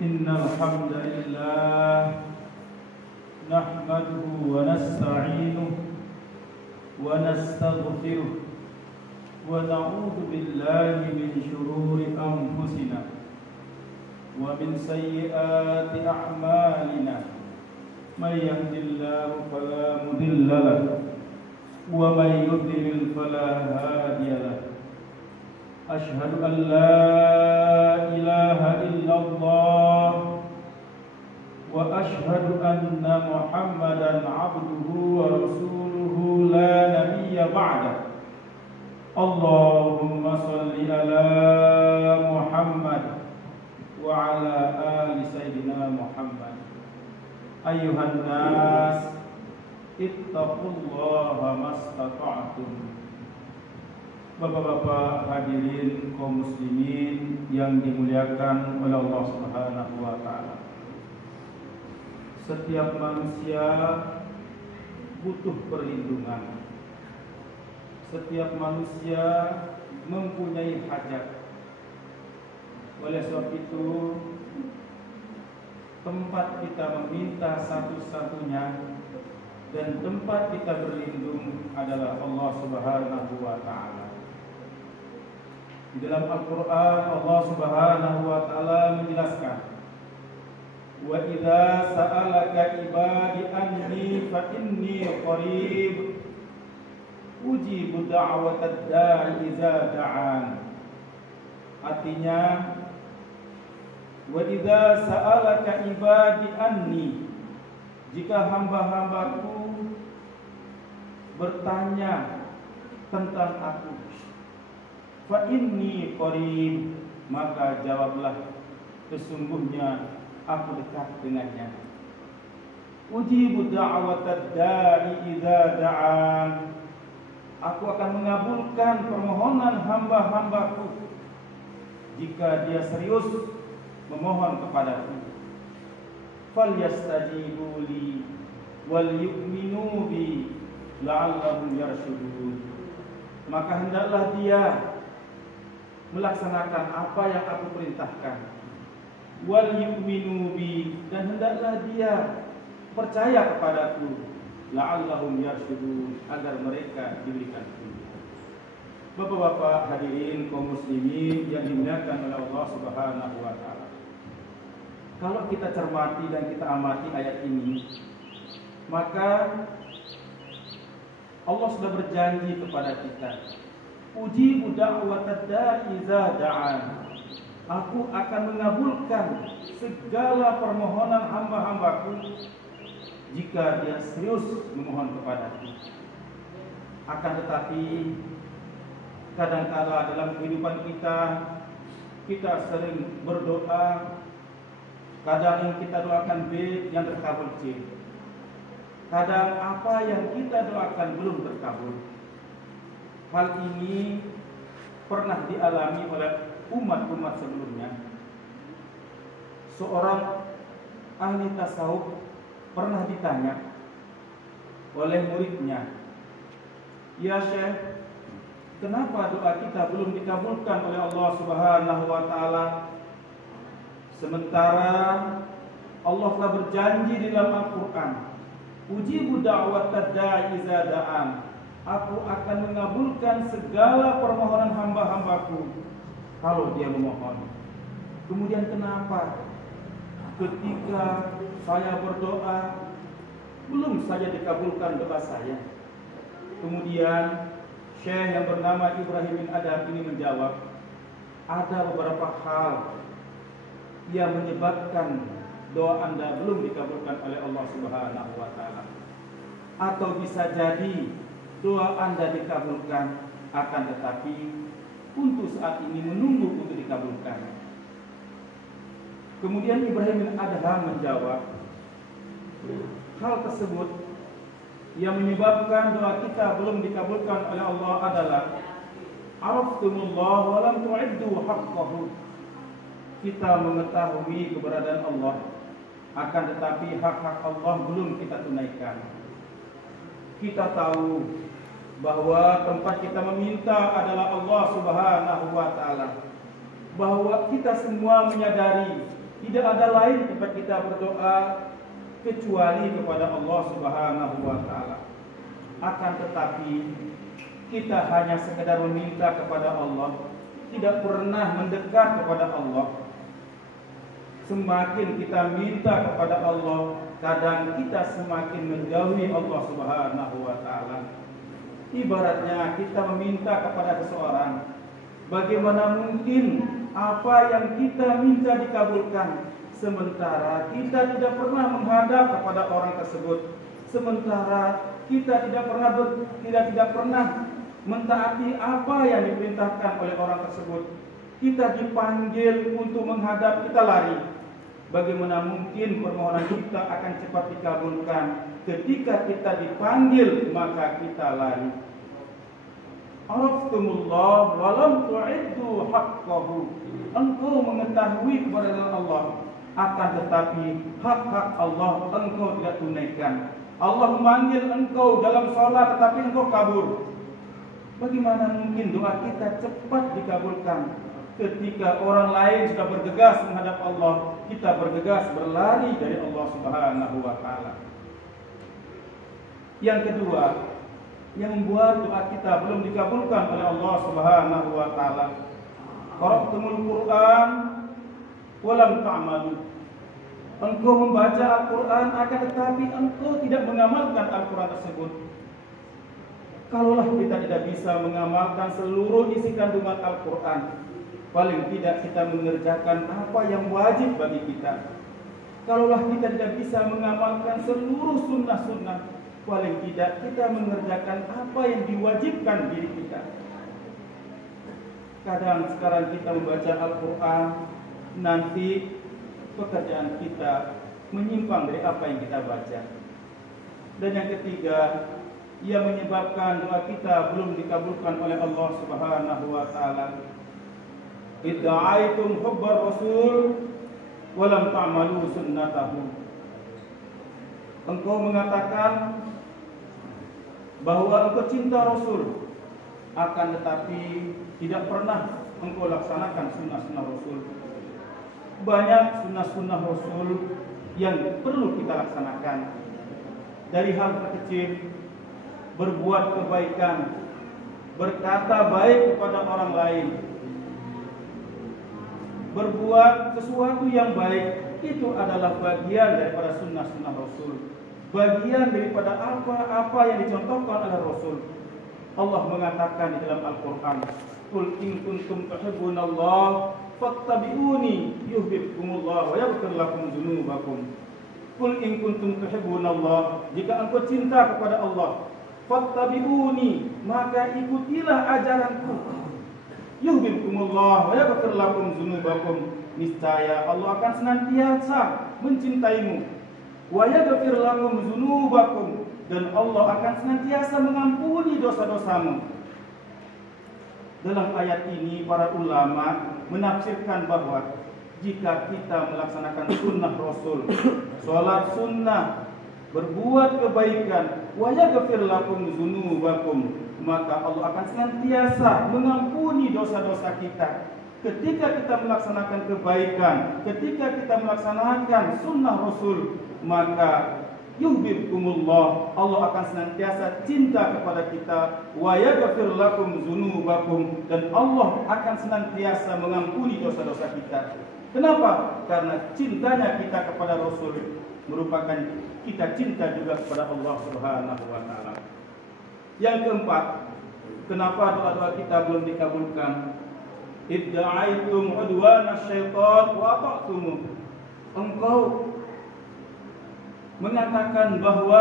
إن الحمد لله نحمده ونستعينه ونستغفره ونعوذ بالله من شرور أنفسنا ومن سيئات أعمالنا من يهد الله فلا مضل له ومن يضلل فلا هادي له أشهد أن لا إله إلا الله وأشهد أن محمدا عبده ورسوله لا نبي بعده اللهم صل على محمد وعلى آل سيدنا محمد أيها الناس اتقوا الله ما استطعتم. Bapak-bapak hadirin kaum muslimin yang dimuliakan oleh Allah Subhanahu wa taala. Setiap manusia butuh perlindungan. Setiap manusia mempunyai hajat. Oleh sebab itu, tempat kita meminta satu-satunya dan tempat kita berlindung adalah Allah Subhanahu wa taala. Di dalam Al-Qur'an Allah Subhanahu wa taala menjelaskan, "Wa idza sa'alaka ibadi anni fa inni qarib ujibu da'watad da'i idza da'an." Artinya, "Wa idza sa'alaka ibadi anni," jika hamba-hambaku bertanya tentang aku, fa inni qarib, maka jawablah, sesungguhnya aku dekat dengannya. Ujibu da'watad da'i idza da'an, aku akan mengabulkan permohonan hamba-hambaku jika dia serius memohon kepadaku. Falyastajibu li wal yu'minu bi la'allahum yarshudun, maka hendaklah dia melaksanakan apa yang aku perintahkan. Wal yu'minu bi, dan hendaklah dia percaya kepadaku. La'allahum yarshudun, agar mereka diberikan petunjuk. Bapak-bapak hadirin kaum muslimin yang dimuliakan oleh Allah Subhanahu wa taala. Kalau kita cermati dan kita amati ayat ini, maka Allah sudah berjanji kepada kita, ujibu da'watad da'i idza da'an, aku akan mengabulkan segala permohonan hamba-hambaku jika dia serius memohon kepadaku. Akan tetapi kadang-kala dalam kehidupan kita sering berdoa, kadang yang kita doakan B yang terkabul C, kadang apa yang kita doakan belum terkabul. Hal ini pernah dialami oleh umat-umat sebelumnya. Seorang ahli tasawuf pernah ditanya oleh muridnya, "Ya Syekh, kenapa doa kita belum dikabulkan oleh Allah Subhanahu wa taala? Sementara Allah telah berjanji di dalam Al-Qur'an, ujibu da'watad da'i idza da'an, aku akan mengabulkan segala permohonan hamba-hambaku kalau dia memohon. Kemudian kenapa ketika saya berdoa belum saja dikabulkan doa saya?" Kemudian Syekh yang bernama Ibrahim bin Adham ini menjawab, ada beberapa hal yang menyebabkan doa Anda belum dikabulkan oleh Allah Subhanahu wa taala. Atau bisa jadi doa Anda dikabulkan, akan tetapi untuk saat ini menunggu untuk dikabulkan. Kemudian Ibrahim bin Adham menjawab, hal tersebut yang menyebabkan doa kita belum dikabulkan oleh Allah adalah araftumullah wa lam tu'iddu haqqahu. Kita mengetahui keberadaan Allah, akan tetapi hak-hak Allah belum kita tunaikan. Kita tahu bahwa tempat kita meminta adalah Allah Subhanahu wa taala. Bahwa kita semua menyadari Tidak ada lain tempat kita berdoa kecuali kepada Allah Subhanahu wa taala. Akan tetapi kita hanya sekedar meminta kepada Allah, tidak pernah mendekat kepada Allah. Semakin kita minta kepada Allah, kadang kita semakin menjauhi Allah Subhanahu wa taala. Ibaratnya kita meminta kepada seseorang, bagaimana mungkin apa yang kita minta dikabulkan, sementara kita tidak pernah menghadap kepada orang tersebut, sementara kita tidak pernah mentaati apa yang diperintahkan oleh orang tersebut. Kita dipanggil untuk menghadap, kita lari. Bagaimana mungkin permohonan kita akan cepat dikabulkan ketika kita dipanggil maka kita lari. Araftumullah walam tu'iddu haqqahu. Engkau mengetahui keberadaan Allah, akan tetapi hak-hak Allah engkau tidak tunaikan. Allah memanggil engkau dalam salat tetapi engkau kabur. Bagaimana mungkin doa kita cepat dikabulkan ketika orang lain sudah bergegas menghadap Allah, kita bergegas berlari dari Allah Subhanahu wa taala. Yang kedua, yang membuat doa kita belum dikabulkan oleh Allah Subhanahu wa taala, qara'tumul Qur'an wa lam ta'malu. Engkau membaca Al-Qur'an akan tetapi engkau tidak mengamalkan Al-Qur'an tersebut. Kalaulah kita tidak bisa mengamalkan seluruh isi kandungan Al-Qur'an, paling tidak kita mengerjakan apa yang wajib bagi kita. Kalaulah kita tidak bisa mengamalkan seluruh sunnah-sunnah, paling tidak kita mengerjakan apa yang diwajibkan diri kita. Kadang sekarang kita membaca Al-Quran, nanti pekerjaan kita menyimpang dari apa yang kita baca. Dan yang ketiga, yang menyebabkan doa kita belum dikabulkan oleh Allah Subhanahu wa taala, idda'aitum hubbar rasul wa lam ta'malu sunnatahu. Engkau mengatakan bahwa engkau cinta Rasul, akan tetapi tidak pernah engkau laksanakan sunnah-sunnah Rasul. Banyak sunnah-sunnah Rasul yang perlu kita laksanakan. Dari hal terkecil, berbuat kebaikan, berkata baik kepada orang lain, berbuat sesuatu yang baik, itu adalah bagian daripada sunnah-sunnah Rasul, bagian daripada apa-apa yang dicontohkan oleh Rasul. Allah mengatakan di dalam Al-Quran, Qul in kuntum tuhibbunallah fattabi'uni yuhibbukumullah wa yaghfir lakum dzunubakum. Qul in kuntum tuhibbunallah, jika engkau cinta kepada Allah, fattabi'uni, maka ikutilah ajaranku. Yuhibbukumullah wa yaghfir lakum dzunubakum, niscaya Allah akan senantiasa mencintaimu. Wa yaghfir lakum dzunubakum, dan Allah akan senantiasa mengampuni dosa-dosamu. Dalam ayat ini para ulama menafsirkan bahwa jika kita melaksanakan sunnah Rasul, sholat sunnah, berbuat kebaikan, wa yaghfir lakum dzunubakum, maka Allah akan senantiasa mengampuni dosa-dosa kita. Ketika kita melaksanakan kebaikan, ketika kita melaksanakan sunnah Rasul, maka yuhibbukumullah, Allah akan senantiasa cinta kepada kita, wa yaghfir lakum dzunubakum, dan Allah akan senantiasa mengampuni dosa-dosa kita. Kenapa? Karena cintanya kita kepada Rasul merupakan kita cinta juga kepada Allah Subhanahu wa taala. Yang keempat, kenapa doa-doa kita belum dikabulkan? Idda'aitum udwana syaitan wa ata'tumuh. Engkau mengatakan bahwa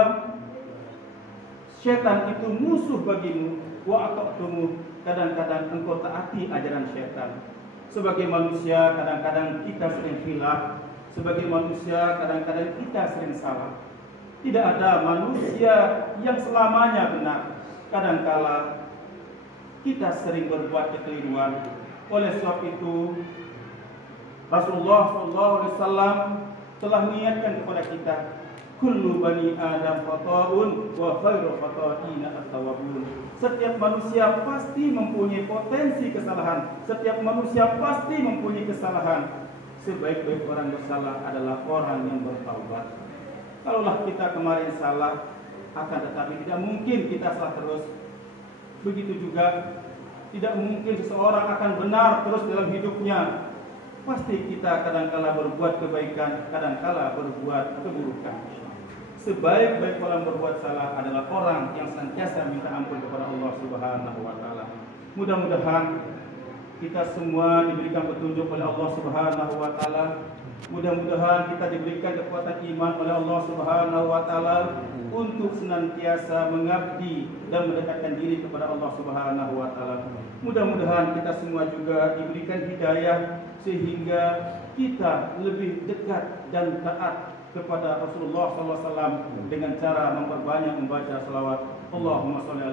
syaitan itu musuh bagimu, wa ata'tumuh, kadang-kadang engkau taati ajaran syaitan. Sebagai manusia kadang-kadang kita sering khilaf, sebagai manusia kadang-kadang kita sering salah. Tidak ada manusia yang selamanya benar. Kadangkala kita sering berbuat kekeliruan. Oleh sebab itu Rasulullah SAW telah mengingatkan kepada kita, kullu bani Adam khata'un wa khairu khata'ina at-tawwabun. Setiap manusia pasti mempunyai potensi kesalahan. Setiap manusia pasti mempunyai kesalahan. sebaik-baik orang bersalah adalah orang yang bertaubat. Kalaulah kita kemarin salah, akan tetapi tidak mungkin kita salah terus. Begitu juga tidak mungkin seseorang akan benar terus dalam hidupnya. Pasti kita kadangkala berbuat kebaikan, kadangkala berbuat keburukan. Sebaik-baik orang berbuat salah adalah orang yang senantiasa minta ampun kepada Allah Subhanahu wa taala. Mudah-mudahan kita semua diberikan petunjuk oleh Allah Subhanahu wa taala. Mudah-mudahan kita diberikan kekuatan iman oleh Allah Subhanahu wa taala untuk senantiasa mengabdi dan mendekatkan diri kepada Allah Subhanahu wa taala. Mudah-mudahan kita semua juga diberikan hidayah sehingga kita lebih dekat dan taat kepada Rasulullah SAW dengan cara memperbanyak membaca salawat. Allahumma sholli